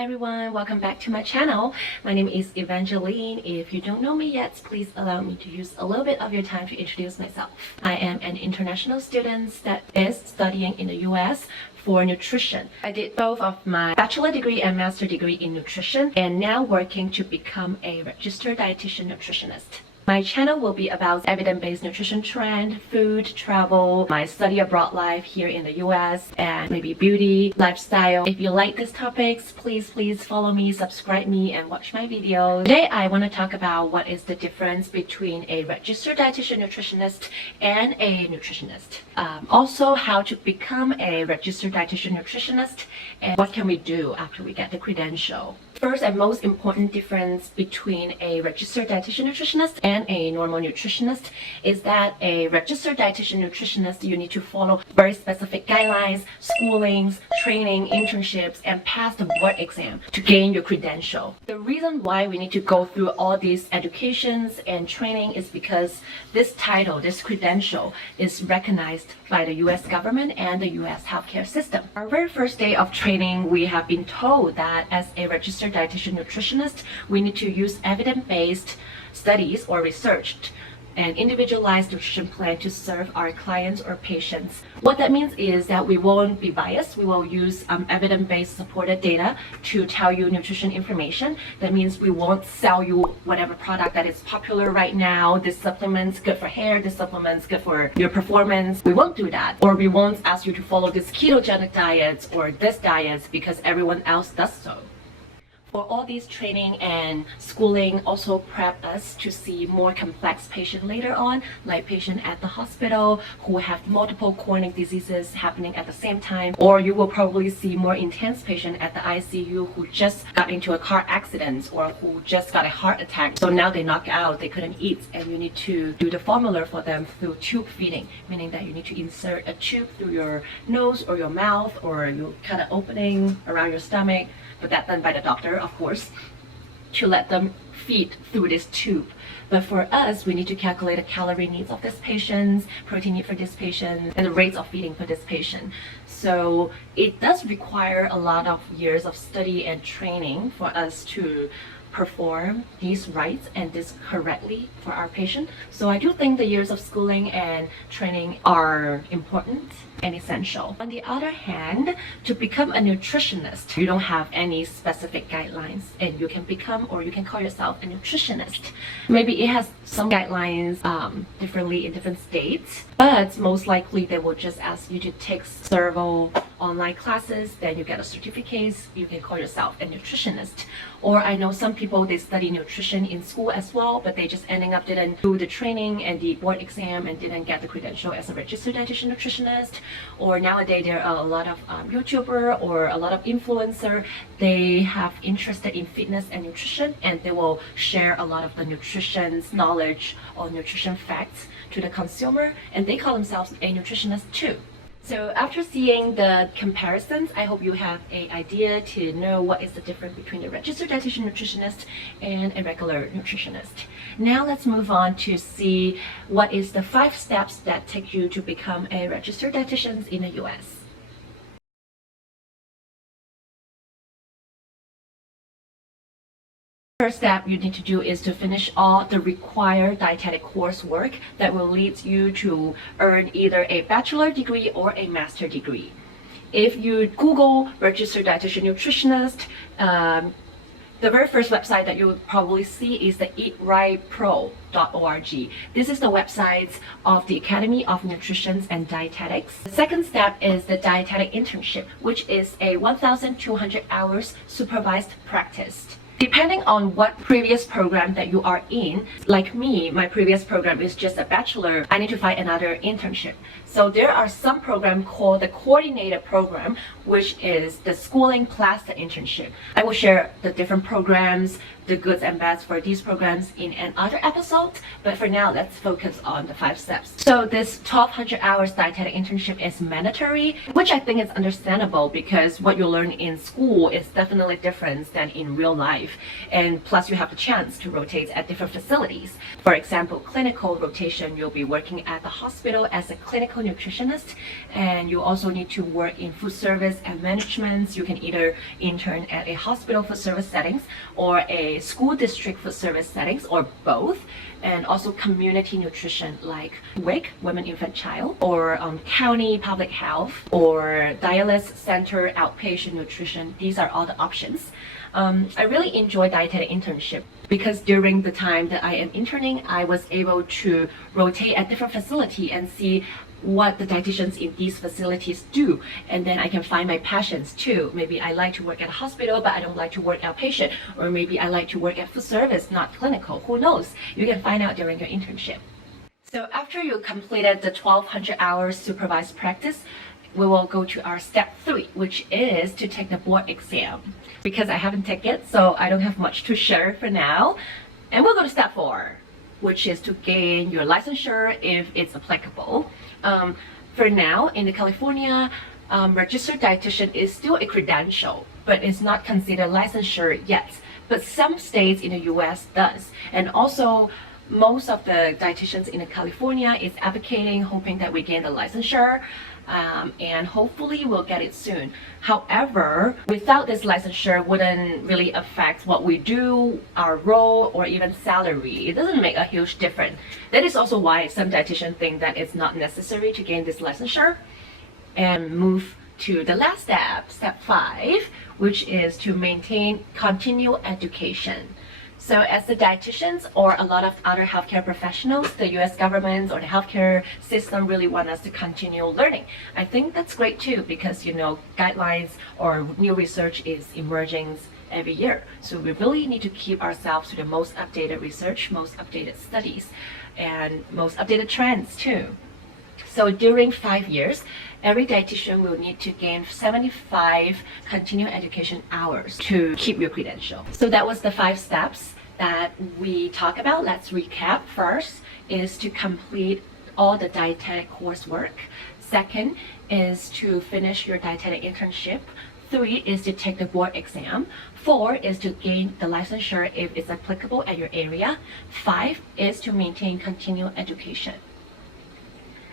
everyone, welcome back to my channel. My name is Evangeline. If you don't know me yet, please allow me to use a little bit of your time to introduce myself. I am an international student that is studying in the US for nutrition. I did both of my bachelor degree and master degree in nutrition and now working to become a registered dietitian nutritionist. My channel will be about evidence-based nutrition trend, food, travel, my study abroad life here in the US, and maybe beauty, lifestyle. If you like these topics, please follow me, subscribe me, and watch my videos. Today, I want to talk about what is the difference between a registered dietitian nutritionist and a nutritionist. Also, how to become a registered dietitian nutritionist, and what can we do after we get the credential. First and most important difference between a registered dietitian nutritionist and a normal nutritionist is that a registered dietitian nutritionist, you need to follow very specific guidelines, schoolings, training, internships, and pass the board exam to gain your credential. The reason why we need to go through all these educations and training is because this title, this credential, is recognized by the US government and the US healthcare system. Our very first day of training, we have been told that as a registered dietitian nutritionist, we need to use evidence-based studies or research and individualized nutrition plan to serve our clients or patients. What that means is that we won't be biased. We will use evidence-based supported data to tell you nutrition information. That means we won't sell you whatever product that is popular right now. This supplement's good for hair, this supplement's good for your performance. We won't do that. Or we won't ask you to follow this ketogenic diets or this diets because everyone else does so. For all these training and schooling also prep us to see more complex patients later on, like patients at the hospital who have multiple chronic diseases happening at the same time, or you will probably see more intense patients at the ICU who just got into a car accident or who just got a heart attack. So now they knock out, they couldn't eat, and you need to do the formula for them through tube feeding, meaning that you need to insert a tube through your nose or your mouth, or you cut an opening around your stomach, but that's done by the doctor, of course, to let them feed through this tube. But for us, we need to calculate the calorie needs of this patient, protein need for this patient, and the rates of feeding for this patient. So it does require a lot of years of study and training for us to perform these rights and this correctly for our patient. So I do think the years of schooling and training are important and essential. On the other hand, to become a nutritionist, you don't have any specific guidelines, and you can become or you can call yourself a nutritionist. Maybe it has some guidelines differently in different states, but most likely they will just ask you to take several online classes, then you get a certificate, you can call yourself a nutritionist. Or I know some people, they study nutrition in school as well, but they just ending up didn't do the training and the board exam and didn't get the credential as a registered dietitian nutritionist. Or nowadays there are a lot of YouTuber or a lot of influencer, they have interested in fitness and nutrition, and they will share a lot of the nutrition knowledge or nutrition facts to the consumer, and they call themselves a nutritionist too. So after seeing the comparisons, I hope you have an idea to know what is the difference between a registered dietitian nutritionist and a regular nutritionist. Now let's move on to see what is the 5 steps that take you to become a registered dietitian in the US. First step you need to do is to finish all the required dietetic coursework that will lead you to earn either a bachelor degree or a master degree. If you Google registered dietitian nutritionist, the very first website that you will probably see is the eatrightpro.org. This is the website of the Academy of Nutrition and Dietetics. The second step is the dietetic internship, which is a 1,200 hours supervised practice. Depending on what previous program that you are in, like me, my previous program is just a bachelor, I need to find another internship. So there are some program called the coordinated program, which is the schooling plus the internship. I will share the different programs, the goods and bads for these programs in another episode, but for now, let's focus on the 5 steps. So this 1,200 hours dietetic internship is mandatory, which I think is understandable because what you learn in school is definitely different than in real life. And plus you have the chance to rotate at different facilities. For example, clinical rotation, you'll be working at the hospital as a clinical clinical nutritionist, and you also need to work in food service and management. You can either intern at a hospital food service settings or a school district food service settings, or both. And also community nutrition like WIC, Women, Infant, Child, or county public health, or dialysis center outpatient nutrition. These are all the options. I really enjoy dietetic internship because during the time that I am interning, I was able to rotate at different facility and see what the dietitians in these facilities do, and then I can find my passions too. Maybe I like to work at a hospital, but I don't like to work outpatient, or maybe I like to work at food service, not clinical. Who knows? You can find out during your internship. So after you completed the 1200 hours supervised practice, we will go to our step 3, which is to take the board exam. Because I haven't taken it, so I don't have much to share for now. And we'll go to step 4, which is to gain your licensure if it's applicable. For now, in the California, registered dietitian is still a credential, but it's not considered licensure yet. But some states in the US does. And also, most of the dietitians in California is advocating, hoping that we gain the licensure, and hopefully we'll get it soon. However, without this licensure wouldn't really affect what we do, our role, or even salary. It doesn't make a huge difference. That is also why some dietitians think that it's not necessary to gain this licensure and move to the last step, step 5, which is to maintain continual education. So as the dietitians or a lot of other healthcare professionals, the US government or the healthcare system really want us to continue learning. I think that's great too, because guidelines or new research is emerging every year. So we really need to keep ourselves to the most updated research, most updated studies, and most updated trends too. So during 5 years, every dietitian will need to gain 75 continuing education hours to keep your credential. So that was the 5 steps that we talk about. Let's recap. First is to complete all the dietetic coursework. Second is to finish your dietetic internship. 3 is to take the board exam. 4 is to gain the licensure if it's applicable at your area. 5 is to maintain continuing education.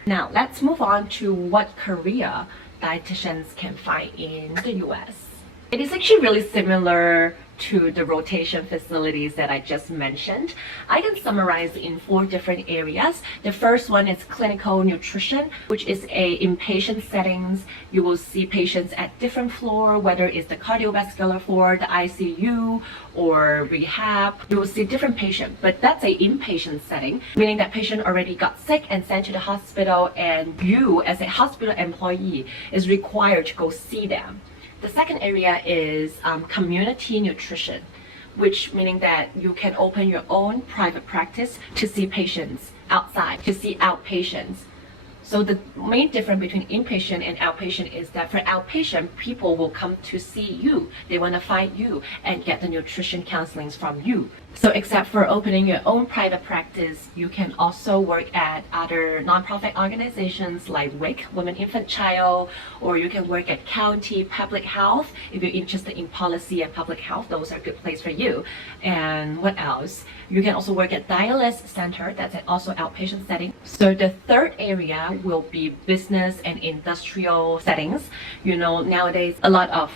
Now let's move on to what career dietitians can find in the US. It is actually really similar to the rotation facilities that I just mentioned. I can summarize in 4 different areas. The first one is clinical nutrition, which is a inpatient settings. You will see patients at different floor, whether it's the cardiovascular floor, the ICU, or rehab. You will see different patient, but that's a inpatient setting, meaning that patient already got sick and sent to the hospital, and you as a hospital employee is required to go see them. The second area is community nutrition, which meaning that you can open your own private practice to see patients outside, to see outpatients. So the main difference between inpatient and outpatient is that for outpatient, people will come to see you. They want to find you and get the nutrition counselings from you. So except for opening your own private practice, you can also work at other nonprofit organizations like WIC, Women, Infant, Child, or you can work at county public health. If you're interested in policy and public health, those are good places for you. And what else? You can also work at dialysis center, that's also outpatient setting. So the third area will be business and industrial settings. Nowadays a lot of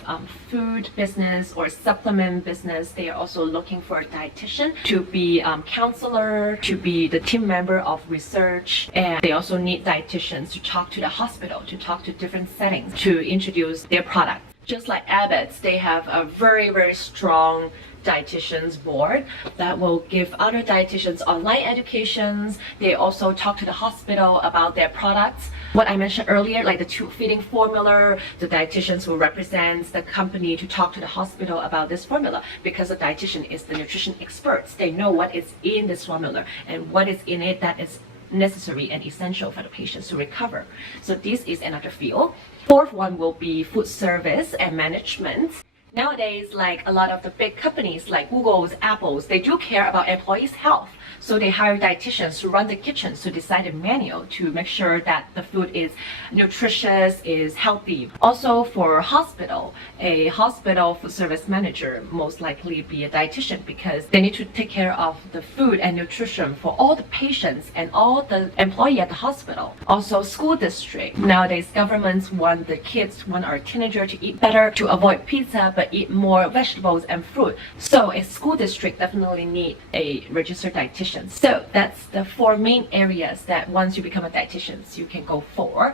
food business or supplement business, they are also looking for a dietitian to be counselor, to be the team member of research, and they also need dietitians to talk to the hospital, to talk to different settings, to introduce their product. Just like Abbott's, they have a very, very strong dietitians board that will give other dietitians online educations. They also talk to the hospital about their products. What I mentioned earlier, like the tube feeding formula, the dietitians will represent the company to talk to the hospital about this formula, because the dietitian is the nutrition experts. They know what is in this formula and what is in it that is necessary and essential for the patients to recover. So this is another field. Fourth one will be food service and management. Nowadays, like a lot of the big companies like Google's, Apple's, they do care about employees' health. So they hire dietitians to run the kitchens to decide the menu to make sure that the food is nutritious, is healthy. Also for hospital, a hospital food service manager most likely be a dietitian because they need to take care of the food and nutrition for all the patients and all the employee at the hospital. Also school district. Nowadays governments want the kids, want our teenager to eat better, to avoid pizza but eat more vegetables and fruit. So a school district definitely need a registered dietitian. So that's the 4 main areas that once you become a dietitian, you can go for.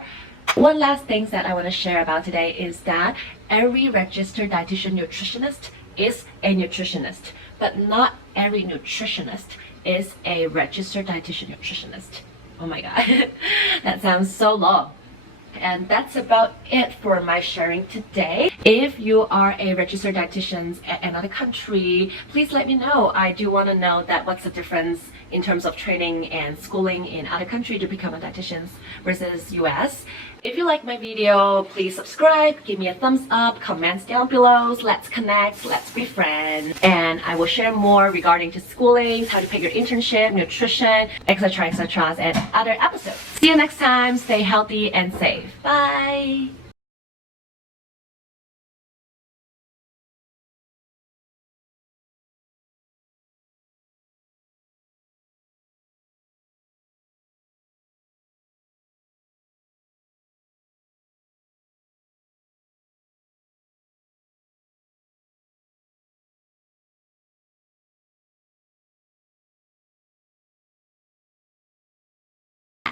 One last thing that I want to share about today is that every registered dietitian nutritionist is a nutritionist, but not every nutritionist is a registered dietitian nutritionist. Oh my god, that sounds so long. And that's about it for my sharing today. If you are a registered dietitian at another country, please let me know. I do want to know that what's the difference in terms of training and schooling in other country to become a dietitian versus US. If you like my video, please subscribe, give me a thumbs up, comments down below, let's connect, let's be friends. And I will share more regarding to schooling, how to pick your internship, nutrition, etc., and other episodes. See you next time, stay healthy and safe. Bye!